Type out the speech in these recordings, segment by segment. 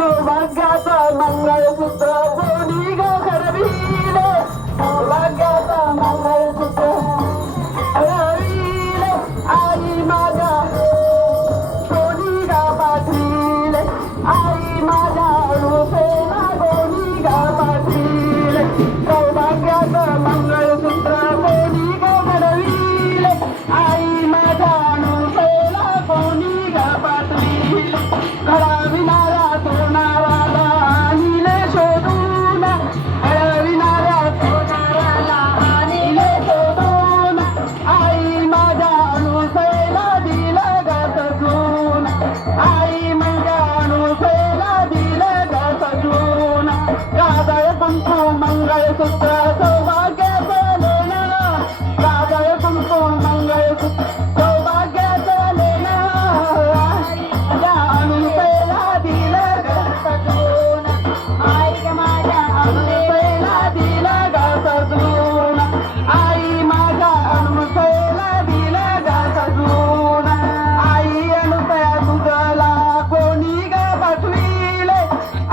सौभाग्याचं मंगळसूत्र कोणी ग घडविले सौभाग्याचं मंगळसूत्र घडविले आई माझ्या कोणी ग पाठविले आई माझ्या अणुसेला कोणी ग पाठविले सौभाग्याचं मंगळसूत्र कोणी ग घडविले आई माझ्या अणुसेला कोणी ग पाठविले घडविणारा सोनाराला आणिले शोधून घडविणाऱ्या सोनाराला आणिले शोधून आई माझ्या अणुसेला दिलं ग सजून आई माझ्या अणुसेला दिलं ग सजून काजळ कुंकू मंगळसूत्र सौभाग्याचं लेणं काजळ कुंकू मंगळसूत्र सौभाग्याचं लेणं माझ्या अणुसेला दिलं ग सजून आई माझ्या अणुसेला दिलं ग सजून आई माझ्या अणुसेला दिलं ग सजून आई अणुसया तुझला कोणी ग पाठविले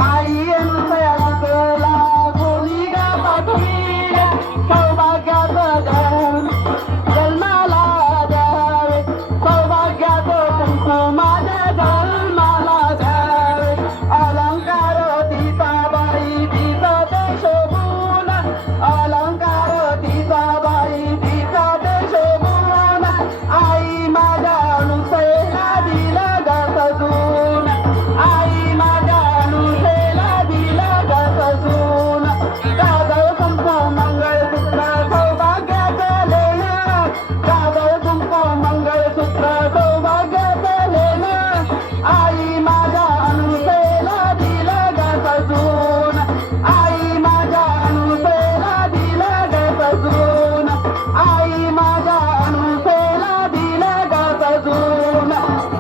आई अणुसया तुझला कोणी ग पाठविले सौभाग्याचं जन्माला द्यावे सौभाग्याचं कुंकू माझ्या जन्माला द्यावे अलंकार सीताबाई तिचा ते शोभून अलंकार सीताबाई तिचा ते शोभून आई माझ्या अणुसेला दिलं ग सजून आई माझ्या अणुसेला दिलं ग सजून काजळ कुंकू मंगळसूत्र सौभाग्याचं लेणं काजळ कुंकू मंगळसूत्र सौभाग्याचं लेणं आई माझ्या अणुसेला दिलं ग सजून आई माझ्या अणुसेला दिलं ग सजून आई माझ्या अणुसेला दिलं ग सजून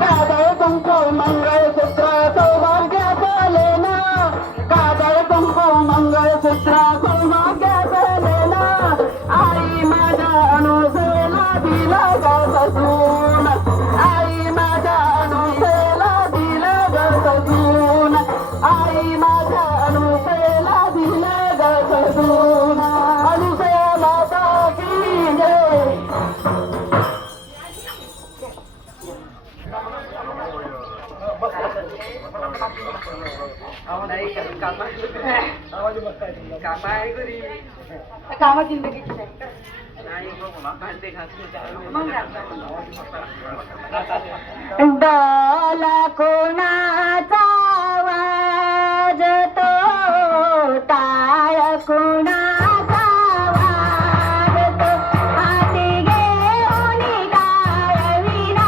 काजळ कुंकू मंगळसूत्र सौभाग्याचं लेणं काजळ कुंकू मंगळसूत्र सौभाग्याचं लेणं आई माझ्या अणुसेला दिलं ग सजून आई माझ्या अणुसेला दिलं ग सजून आई माझ्या अणुसेला दिलं ग सजून अणुसया माता की जय कामा जिंदगीची डोला कोणाचा वाजतो टाळ कोणाचा वाजतो हाती घेऊन टाळ विना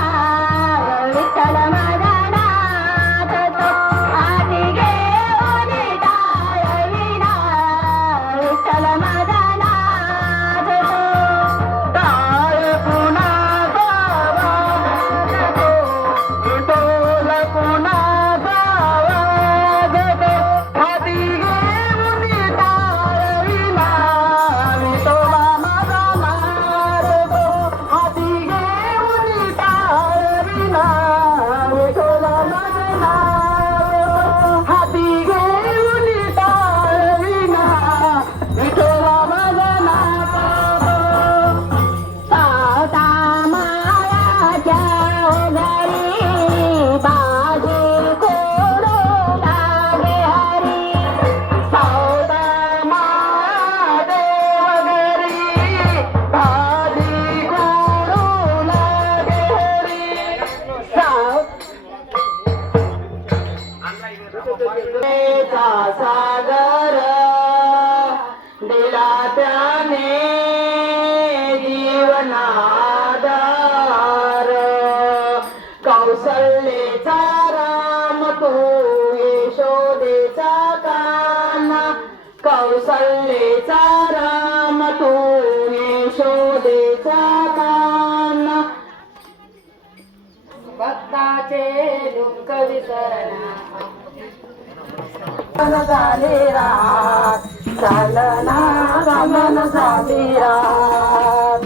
विठ्ठल माझा नाचतो हाती घेऊन टाळ विना विठ्ठल माझा नाचतो टाळ कोणाचा वाजतो ढोल कोणाचा वाजतो हाती घेऊन टाळ विना विठोबा माझा नाचतो हाती घेऊन टाळ विना विठोबा माझा नाचतो हाती घेऊन टाळ विना विठोबा माझा नाचतो सावता मायाच्या घरी बाजी कोडू लागे हरी सावता महादेव घरी बाजी कोडू लागे हरी सागर दिला त्याने जीवनाधार कौशल्येचा राम तू यशोदेचा कान्हा कौशल्येचा राम तू यशोदेचा कान्हा भक्ताचे दुःख विसरणा झाले रात चालना गमन झाली रात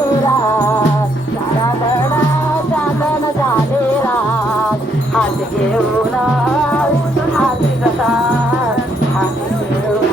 झाले रात चांदणा चांदण झाले रात हात घेऊन हाती जातात हात घेऊन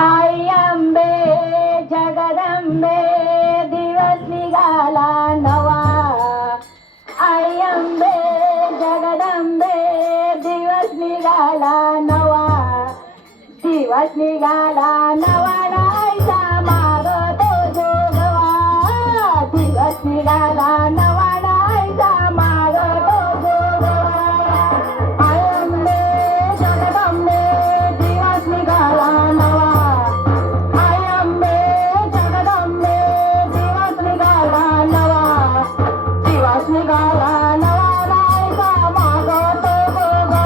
आई अंबे जगदंबे दिवस निघाला नवा आई अंबे जगदंबे दिवस निघाला नवा दिवस निघाला नवा रायचा माग तो जोगवा दिवस निघाला नवा रायचा माग तो जोगवा आई अंबे जगदंबे दिवस निघाला नवा आई अंबे जगदंबे दिवस निघाला नवा दिवस निघाला नवा रायचा माग तो जोगवा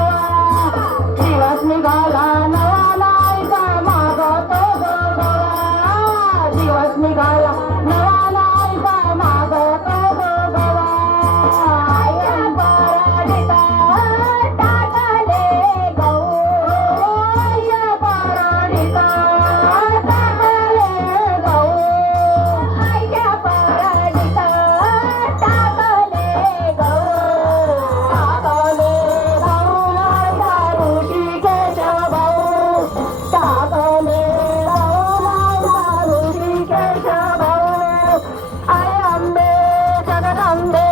दिवस निघाला नवा रायचा माग तो जोगवा दिवस निघाला नवा रायचा माग तो जोगवा आया पराडिता टाकले गहू आया पराडिता टाकले गहू आया पराडिता टाकले गहू टाकले गहू माझा ऋषिकेश भाऊ टाकले गहू माझा ऋषिकेश भाऊ आई अंबे जगदंबे